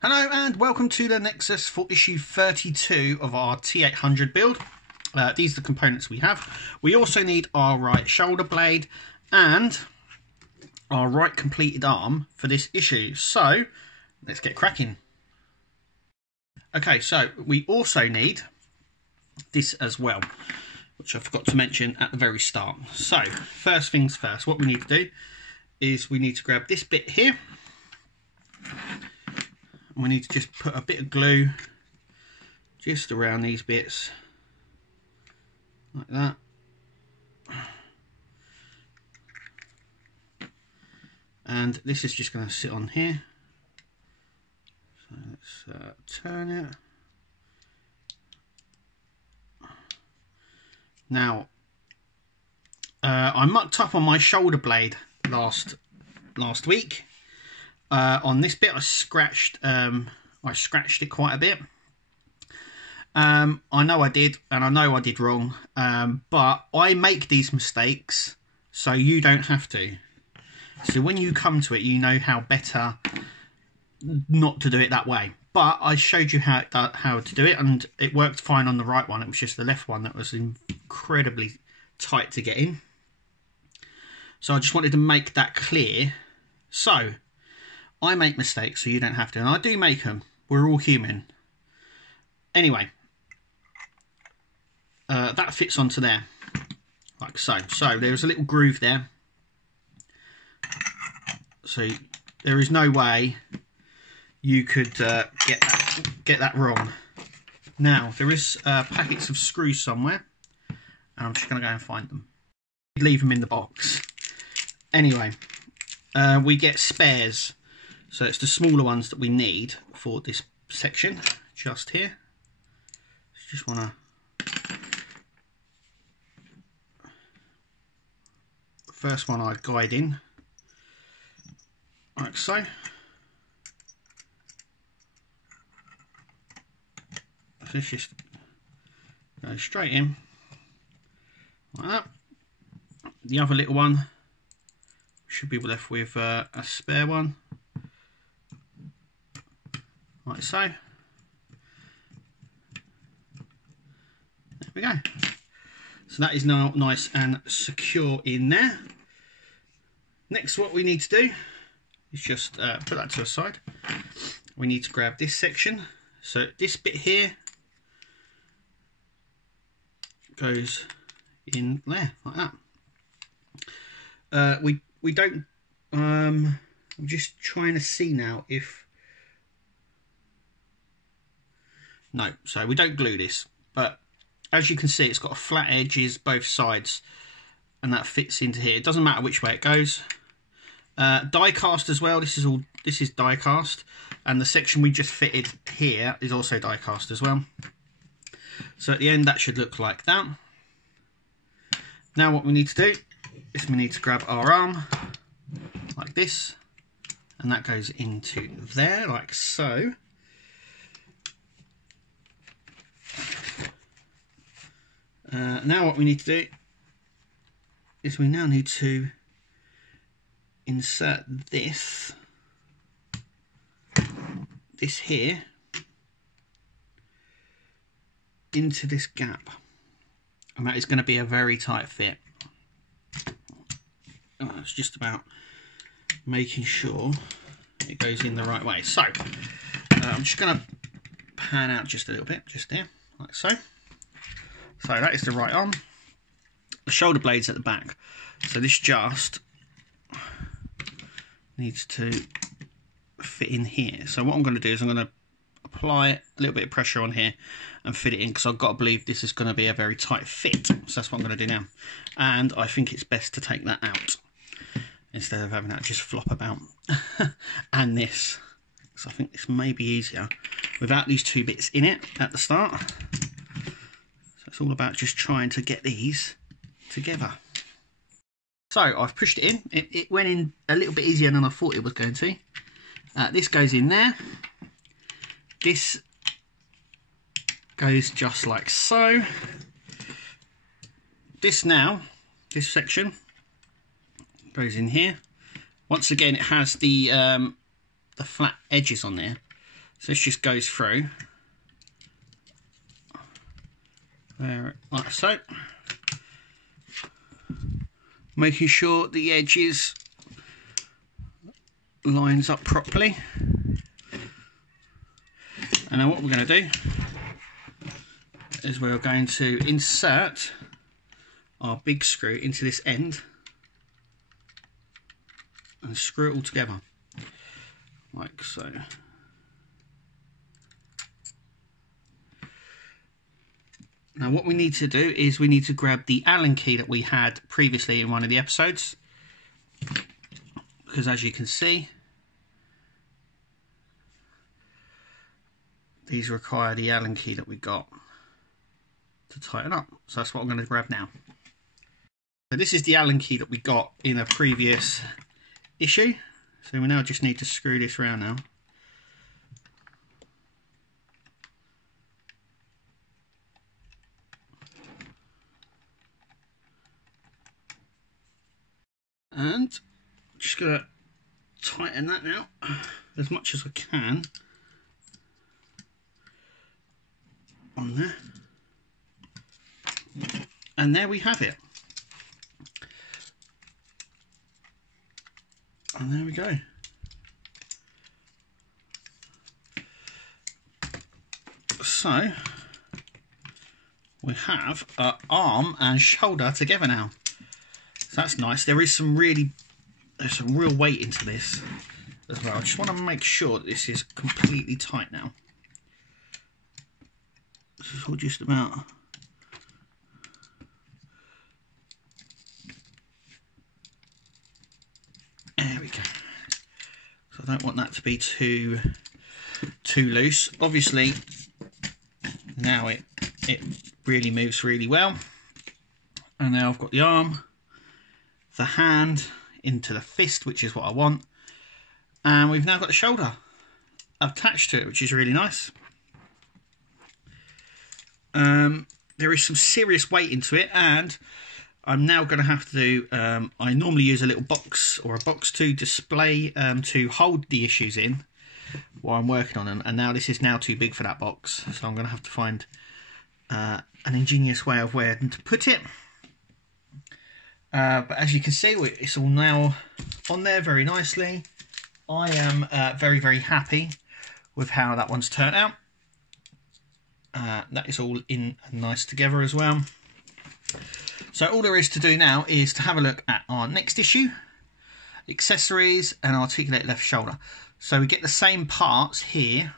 Hello and welcome to the Nexus for issue 32 of our T800 build. These are the components we have. We also need our right shoulder blade and our right completed arm for this issue. So let's get cracking. Okay, so we also need this as well, which I forgot to mention at the very start. So first things first, what we need to do is we need to grab this bit here. We need to just put a bit of glue just around these bits, like that. And this is just going to sit on here. So let's turn it. Now, I mucked up on my shoulder blade last week. On this bit I scratched it quite a bit. I know I did, and I know I did wrong, but I make these mistakes so you don't have to. So when you come to it, you know how better not to do it that way. But I showed you how to do it, and it worked fine on the right one. It was just the left one that was incredibly tight to get in. So I just wanted to make that clear. So I make mistakes so you don't have to, and I do make them. We're all human. Anyway, that fits onto there, like so. So there's a little groove there. So there is no way you could get that wrong. Now there is packets of screws somewhere, and I'm just going to go and find them. Leave them in the box. Anyway, we get spares. So it's the smaller ones that we need for this section, just here. Just want to... First one I guide in, like so. This just goes straight in, like that. The other little one, should be left with a spare one. Like so. There we go. So that is now nice and secure in there. Next, what we need to do is just put that to the side. We need to grab this section. So this bit here goes in there, like that. We don't... I'm just trying to see now if... No, so we don't glue this, but as you can see, it's got flat edges both sides, and that fits into here. It doesn't matter which way it goes. Die cast as well. This is die cast, and the section we just fitted here is also die cast as well. So at the end, that should look like that. Now what we need to do is we need to grab our arm like this, and that goes into there like so. Now what we need to do is we now need to insert this here into this gap, and that is going to be a very tight fit. It's just about making sure it goes in the right way. So I'm just going to pan out just a little bit, just there, like so. So that is the right arm. The shoulder blade's at the back. So this just needs to fit in here. So what I'm going to do is I'm going to apply a little bit of pressure on here and fit it in, because I've got to believe this is going to be a very tight fit. So that's what I'm going to do now. And I think it's best to take that out instead of having that just flop about. And this. So I think this may be easier without these two bits in it at the start. It's all about just trying to get these together. So I've pushed it in. It went in a little bit easier than I thought it was going to. This goes in there. This goes just like so. This section goes in here. Once again, it has the flat edges on there, So this just goes through there, like so, making sure the edges lines up properly. And now what we're going to do is we're going to insert our big screw into this end and screw it all together like so. Now what we need to do is we need to grab the Allen key that we had previously in one of the episodes, because as you can see, these require the Allen key that we got to tighten up. So that's what I'm going to grab now. So this is the Allen key that we got in a previous issue. So we now just need to screw this around now. And I'm just going to tighten that now as much as I can on there. And there we have it. And there we go. So we have our arm and shoulder together now. So that's nice. There's some real weight into this as well. I just want to make sure that this is completely tight now. This is all just about. There we go. So I don't want that to be too loose. Obviously now it really moves really well. And now I've got the arm, the hand into the fist, which is what I want, and we've now got the shoulder attached to it, which is really nice. There is some serious weight into it, and I'm now going to have to do, I normally use a little box or a box to display to hold the issues in while I'm working on them, and now this is now too big for that box, so I'm going to have to find an ingenious way of where to put it. But as you can see, it's all now on there very nicely. I am very, very happy with how that one's turned out. That is all in and nice together as well. So all there is to do now is to have a look at our next issue, accessories and articulate left shoulder. So we get the same parts here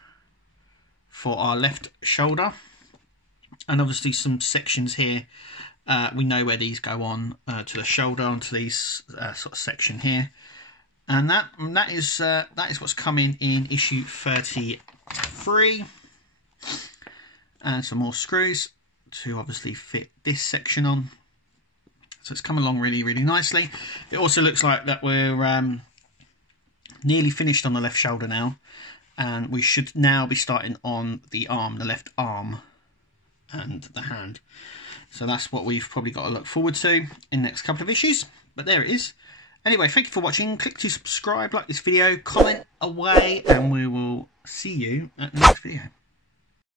for our left shoulder, and obviously some sections here. We know where these go on to the shoulder, onto these sort of section here, and that is what's coming in issue 33. And some more screws to obviously fit this section on. So it's come along really, really nicely. It also looks like that we're nearly finished on the left shoulder now, and we should now be starting on the arm, the left arm and the hand. So that's what we've probably got to look forward to in the next couple of issues. But there it is. Anyway, thank you for watching. Click to subscribe, like this video, comment away, and we will see you at the next video.